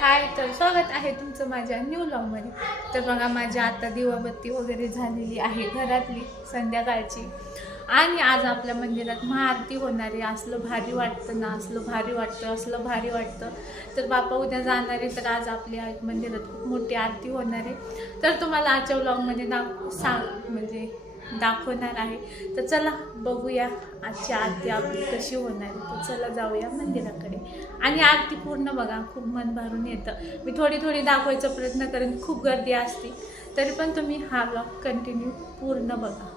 हाय, तर स्वागत आहे तुमचं माझ्या न्यू व्लॉगमध्ये. तर बघा, माझी आता दिवाबत्ती वगैरे झालेली आहे घरातली संध्याकाळची. आणि आज आपल्या मंदिरात महाआरती होणार आहे. असलं भारी वाटतं ना, असलं भारी वाटतं. तर बापा उद्या जाणार आहे, तर आज आपल्या मंदिरात खूप मोठी आरती होणार आहे. तर तुम्हाला आजच्या व्लॉगमध्ये दाखवणार आहे. तर चला बघूया आजची आरती आपली कशी होणार आहे. तर चला जाऊया मंदिराकडे. आणि आरती पूर्ण बघा, खूप मन भरून येतं. मी थोडी दाखवायचा प्रयत्न करेन, खूप गर्दी असते. तरी पण तुम्ही हा व्लॉग कंटिन्यू पूर्ण बघा.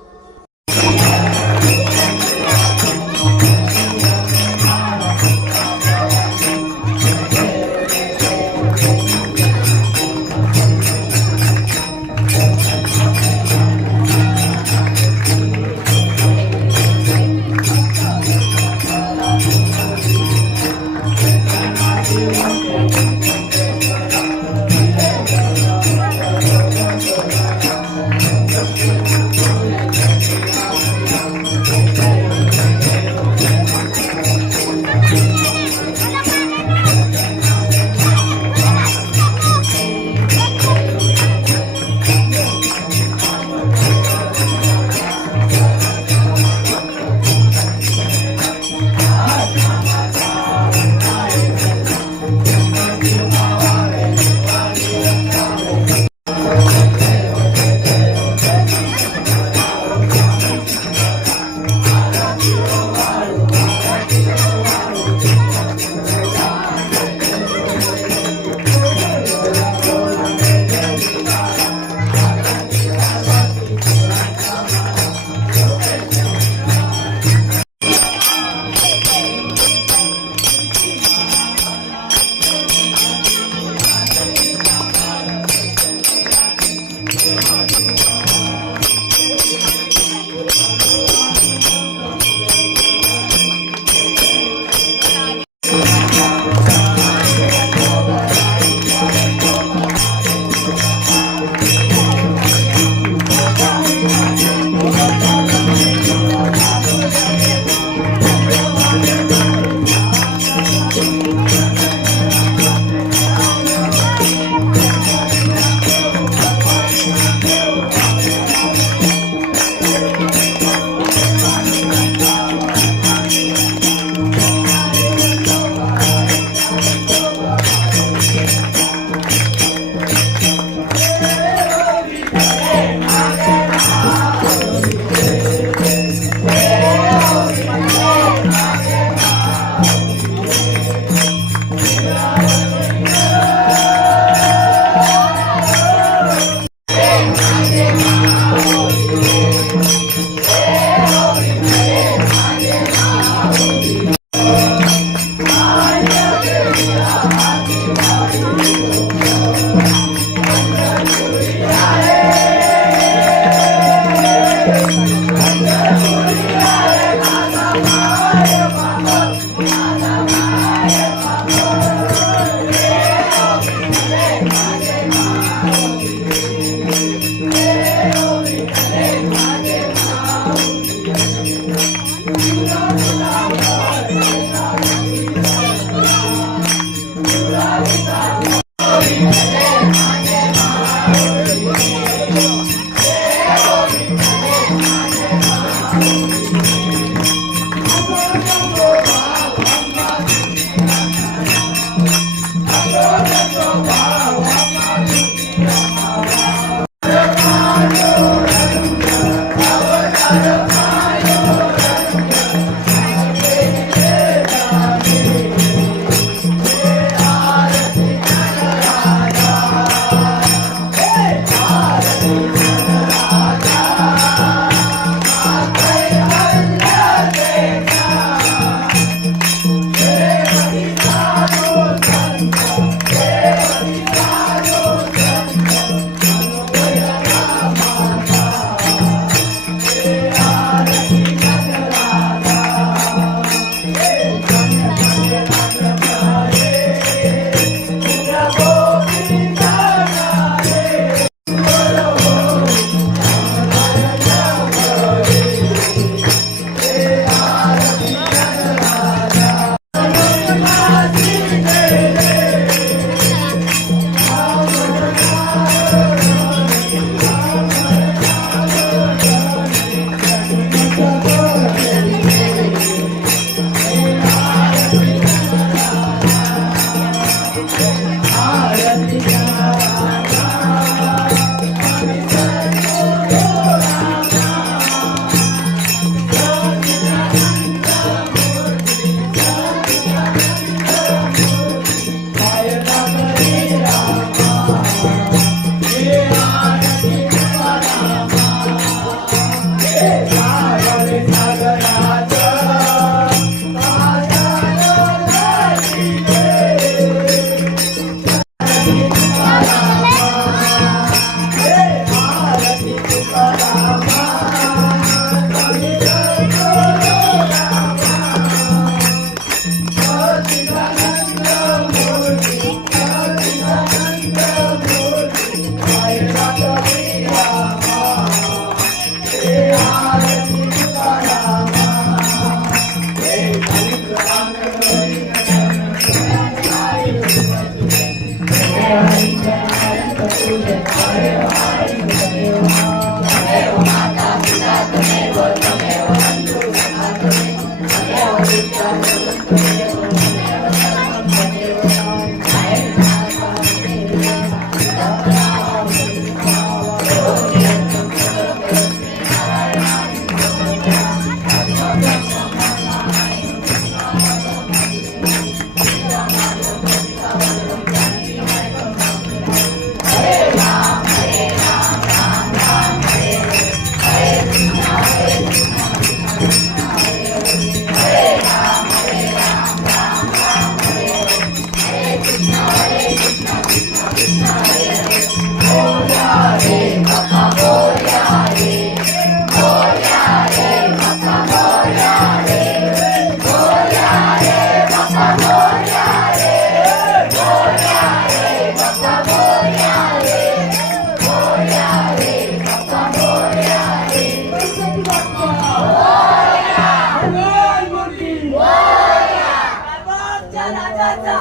राजाचा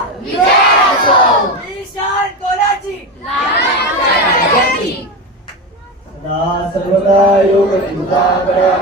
ईशान कोणाची सदा सर्वदा योग चिंता करा